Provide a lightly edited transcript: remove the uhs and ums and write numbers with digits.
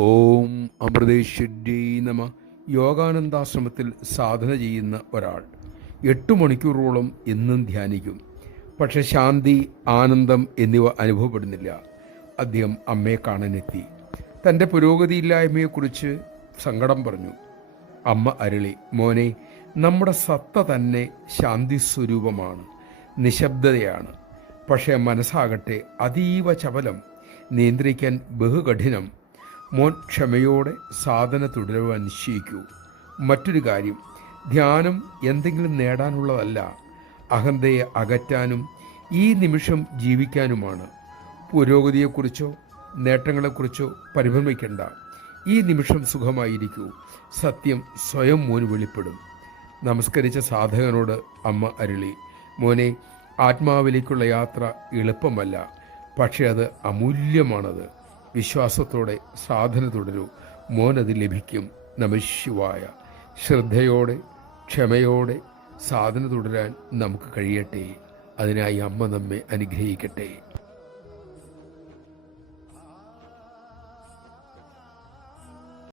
ഓം അമൃതേശ്വര്यै നമ. യോഗാനന്ദാശ്രമത്തിൽ സാധന ചെയ്യുന്ന ഒരാൾ 8 മണിക്കൂറോളം എന്നും ധ്യാനിക്കും. പക്ഷെ ശാന്തി, ആനന്ദം എന്നിവ അനുഭവപ്പെടുന്നില്ല. അദ്ദേഹം അമ്മയെ കാണാനെത്തി. തൻ്റെ പുരോഗതിയില്ലായ്മയെക്കുറിച്ച് സങ്കടം പറഞ്ഞു. അമ്മ അരുളി, മോനെ, നമ്മുടെ സത്ത തന്നെ ശാന്തി സ്വരൂപമാണ്, നിശബ്ദതയാണ്. പക്ഷേ മനസ്സാകട്ടെ അതീവ ചപലം, നിയന്ത്രിക്കാൻ ബഹുകഠിനം. മോൻ ക്ഷമയോടെ സാധന തുടരുവാൻ നിശ്ചയിക്കൂ. മറ്റൊരു കാര്യം, ധ്യാനം എന്തെങ്കിലും നേടാനുള്ളതല്ല, അഹന്തയെ അകറ്റാനും ഈ നിമിഷം ജീവിക്കാനുമാണ്. പുരോഗതിയെക്കുറിച്ചോ നേട്ടങ്ങളെക്കുറിച്ചോ പരിഭ്രമിക്കേണ്ട. ഈ നിമിഷം സുഖമായിരിക്കൂ. സത്യം സ്വയം മോന് വെളിപ്പെടും. നമസ്കരിച്ച സാധകനോട് അമ്മ അരുളി, മോനെ, ആത്മാവിലേക്കുള്ള യാത്ര എളുപ്പമല്ല, പക്ഷേ അത് അമൂല്യമാണത്. വിശ്വാസത്തോടെ സാധന തുടരൂ, മോനത് ലഭിക്കും. നമഃശിവായ. ശ്രദ്ധയോടെ ക്ഷമയോടെ സാധന തുടരാൻ നമുക്ക് കഴിയട്ടെ. അതിനായി അമ്മ നമ്മെ അനുഗ്രഹിക്കട്ടെ.